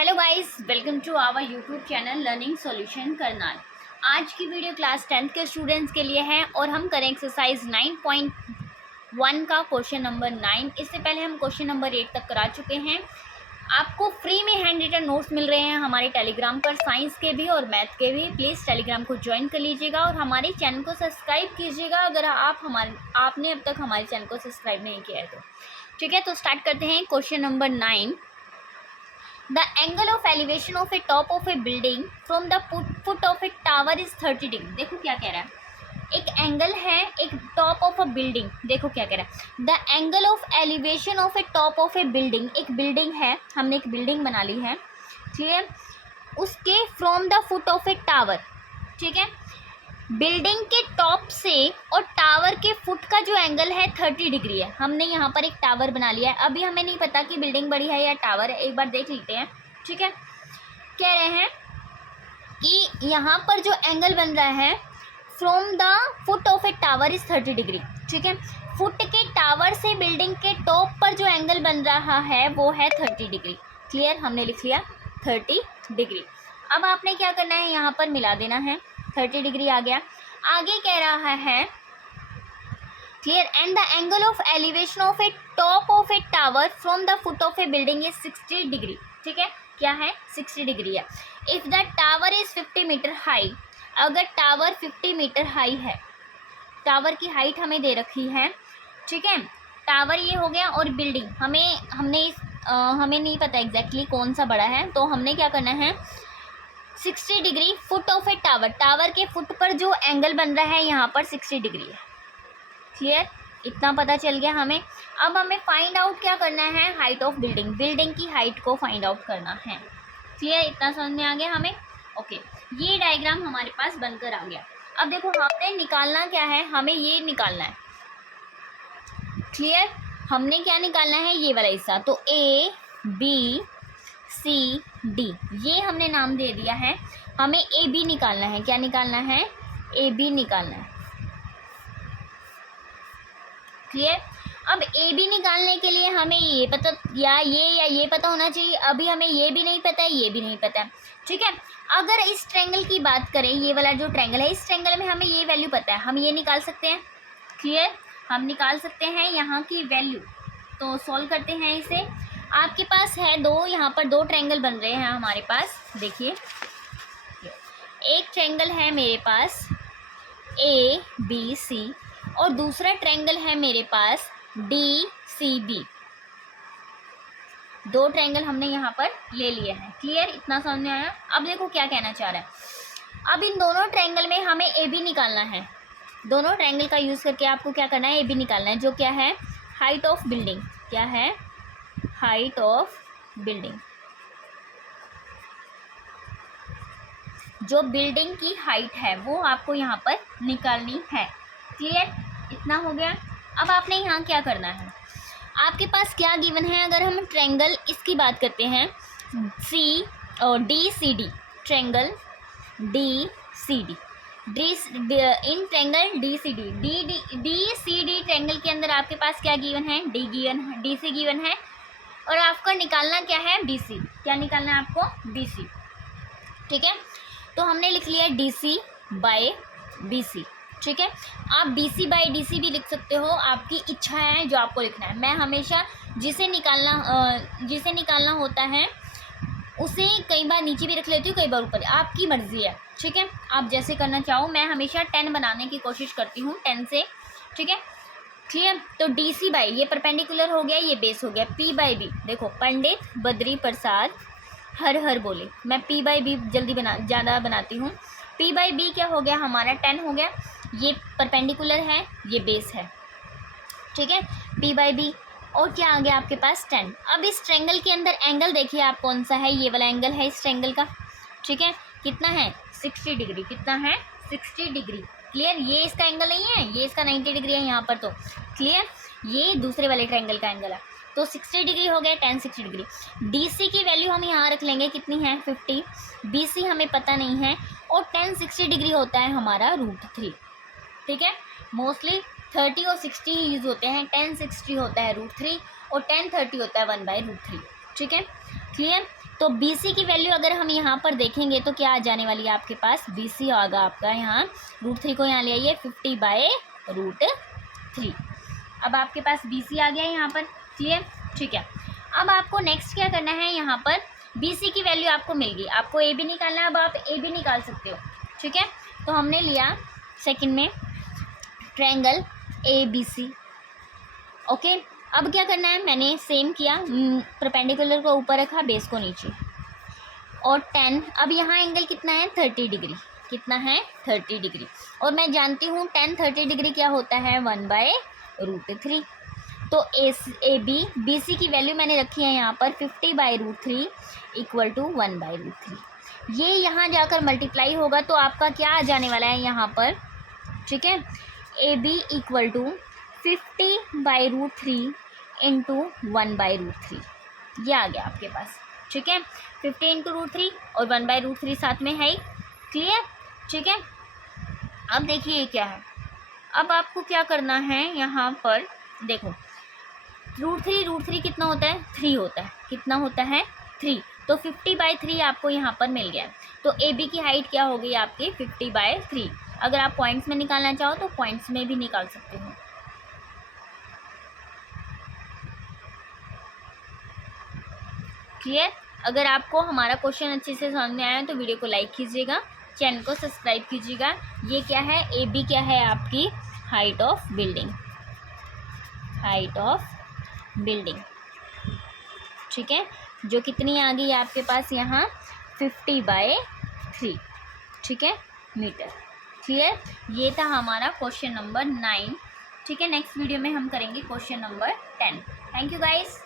Hello guys, welcome to our YouTube channel learning solution Karnal. आज की video class 10th के students के लिए है और हम करें एक्सरसाइज 9.1 का क्वेश्चन नंबर 9। इससे पहले हम क्वेश्चन नंबर 8 तक करा चुके हैं। आपको फ्री में हैंड रिटन नोट्स मिल रहे हैं हमारे टेलीग्राम पर, साइंस के भी और मैथ के भी। प्लीज़ टेलीग्राम को ज्वाइन कर लीजिएगा और हमारे चैनल को सब्सक्राइब कीजिएगा अगर आपने अब तक हमारे चैनल को सब्सक्राइब नहीं किया है तो। ठीक है, तो स्टार्ट करते हैं question number 9। The angle of elevation of a top of a building from the foot of a tower is 30 degree। देखो क्या कह रहा है, एक एंगल है, एक टॉप ऑफ अ बिल्डिंग। देखो क्या कह रहा है, the angle of elevation of a top of a building. एक बिल्डिंग है, हमने एक बिल्डिंग बना ली है, ठीक है, उसके from the foot of a tower. ठीक है, बिल्डिंग के टॉप से और टावर के फुट का जो एंगल है 30 डिग्री है। हमने यहाँ पर एक टावर बना लिया है। अभी हमें नहीं पता कि बिल्डिंग बड़ी है या टावर है, एक बार देख लेते हैं। ठीक है, कह रहे हैं कि यहाँ पर जो एंगल बन रहा है from the foot of a tower is 30 degree. ठीक है, फुट के टावर से बिल्डिंग के टॉप पर जो एंगल बन रहा है वो है 30 डिग्री। क्लियर, हमने लिख लिया 30 डिग्री। अब आपने क्या करना है, यहाँ पर मिला देना है, 30 डिग्री आ गया। आगे कह रहा है clear, and the angle of elevation of a top of a tower from the foot of a building is 60 degree. ठीक है, क्या है, 60 डिग्री है। If the tower is 50 metre high, अगर टावर 50 मीटर हाई है, टावर की height हमें दे रखी है। ठीक है, टावर ये हो गया और बिल्डिंग हमें नहीं पता एग्जैक्टली कौन सा बड़ा है, तो हमने क्या करना है, 60 degree foot of a tower, tower के फुट पर जो एंगल बन रहा है यहाँ पर 60 डिग्री है। क्लियर, इतना पता चल गया हमें। अब हमें फाइंड आउट क्या करना है, हाइट ऑफ बिल्डिंग, बिल्डिंग की हाइट को फाइंड आउट करना है। क्लियर, इतना समझ में आ गया हमें। ओके, ये डायग्राम हमारे पास बनकर आ गया। अब देखो हमने निकालना क्या है, हमें ये निकालना है। क्लियर, हमने क्या निकालना है, ये वाला हिस्सा। तो ए बी सी डी, ये हमने नाम दे दिया है। हमें ए बी निकालना है। क्या निकालना है, ए बी निकालना है। क्लियर, अब ए बी निकालने के लिए हमें ये पता होना चाहिए। अभी हमें ये भी नहीं पता है, ये भी नहीं पता है। ठीक है, अगर इस ट्रायंगल की बात करें, ये वाला जो ट्रायंगल है, इस ट्रायंगल में हमें ये वैल्यू पता है, हम ये निकाल सकते हैं। क्लियर, हम निकाल सकते हैं यहाँ की वैल्यू। तो सॉल्व करते हैं इसे। आपके पास है दो, यहाँ पर दो ट्रायंगल बन रहे हैं हमारे पास। देखिए, एक ट्रायंगल है मेरे पास ए बी सी और दूसरा ट्रायंगल है मेरे पास डी सी बी। दो ट्रायंगल हमने यहाँ पर ले लिए हैं। क्लियर, इतना समझ में आया। अब देखो क्या कहना चाह रहा है, अब इन दोनों ट्रायंगल में हमें ए बी निकालना है। दोनों ट्रायंगल का यूज़ करके आपको क्या करना है, ए बी निकालना है, जो क्या है, हाइट ऑफ बिल्डिंग। क्या है, हाइट ऑफ बिल्डिंग, जो बिल्डिंग की हाइट है वो आपको यहाँ पर निकालनी है। क्लियर, इतना हो गया। अब आपने यहाँ क्या करना है, आपके पास क्या गिवन है, अगर हम ट्रायंगल इसकी बात करते हैं, सी और D C D, triangle D C D, in triangle D C D triangle के अंदर आपके पास क्या गिवन है, डी गिवन है, डी सी गिवन है, और आपका निकालना क्या है, बी सी। क्या निकालना है आपको, बी सी। ठीक है, तो हमने लिख लिया D C by B C. ठीक है, आप D C by D C भी लिख सकते हो, आपकी इच्छा है जो आपको लिखना है। मैं हमेशा जिसे निकालना होता है उसे कई बार नीचे भी रख लेती हूँ, कई बार ऊपर, आपकी मर्ज़ी है। ठीक है, आप जैसे करना चाहो। मैं हमेशा 10 बनाने की कोशिश करती हूँ, 10 से। ठीक है, क्लियर। तो डी सी बाई, ये परपेंडिकुलर हो गया, ये बेस हो गया। पी बाई बी, देखो पंडित बद्री प्रसाद हर हर बोले, मैं पी बाई बी ज़्यादा बनाती हूँ। पी बाई बी क्या हो गया हमारा, 10 हो गया। ये परपेंडिकुलर है, ये बेस है। ठीक है, पी बाई बी, और क्या आ गया आपके पास, 10। अब इस ट्रायंगल के अंदर एंगल देखिए आप कौन सा है, ये वाला एंगल है इस ट्रायंगल का। ठीक है, कितना है, 60 डिग्री। कितना है, 60 डिग्री। क्लियर, ये इसका एंगल नहीं है, ये इसका 90 डिग्री है यहाँ पर। तो क्लियर, ये दूसरे वाले ट्रायंगल का एंगल है। तो 60 डिग्री हो गया, 10 60 डिग्री। डी सी की वैल्यू हम यहाँ रख लेंगे, कितनी है, 50। बी सी हमें पता नहीं है, और 10 60 डिग्री होता है हमारा √3। ठीक है, मोस्टली 30 और 60 यूज़ होते हैं, 10 60 होता है √3 और 10 30 होता है 1/√3। ठीक है, क्लियर। तो BC की वैल्यू अगर हम यहाँ पर देखेंगे तो क्या आ जाने वाली है आपके पास, BC होगा आपका यहाँ √3 को यहाँ ले आइए 50/√3। अब आपके पास BC आ गया है यहाँ पर, क्लियर, ठीक है। अब आपको नेक्स्ट क्या करना है, यहाँ पर BC की वैल्यू आपको मिल गई, आपको AB निकालना है। अब आप AB निकाल सकते हो, ठीक है। तो हमने लिया सेकंड में ट्रायंगल ABC, ओके। अब क्या करना है, मैंने सेम किया, परपेंडिकुलर को ऊपर रखा, बेस को नीचे, और 10। अब यहाँ एंगल कितना है, 30 डिग्री, कितना है 30 डिग्री। और मैं जानती हूँ 10 30 डिग्री क्या होता है, 1/√3। तो BC की वैल्यू मैंने रखी है यहाँ पर 50/√3 = 1/√3। ये यहाँ जाकर मल्टीप्लाई होगा तो आपका क्या आ जाने वाला है यहाँ पर, ठीक है, AB = 50/√3 × 1/√3, ये आ गया आपके पास, ठीक है। 50 × √3 और 1/√3 साथ में है, क्लियर, ठीक है। अब देखिए ये क्या है, अब आपको क्या करना है यहाँ पर, देखो √3 कितना होता है, 3 होता है, कितना होता है 3। तो 50/3 आपको यहाँ पर मिल गया। तो AB की हाइट क्या हो गई आपकी 50/3। अगर आप पॉइंट्स में निकालना चाहो तो पॉइंट्स में भी निकाल सकते हो, क्लियर। अगर आपको हमारा क्वेश्चन अच्छे से समझ में आया तो वीडियो को लाइक कीजिएगा, चैनल को सब्सक्राइब कीजिएगा। ये क्या है, AB क्या है आपकी height of building, height of building, ठीक है, जो कितनी आ गई आपके पास यहाँ 50/3, ठीक है, मीटर, क्लियर। ये था हमारा क्वेश्चन नंबर 9, ठीक है। नेक्स्ट वीडियो में हम करेंगे question number 10। Thank you guys.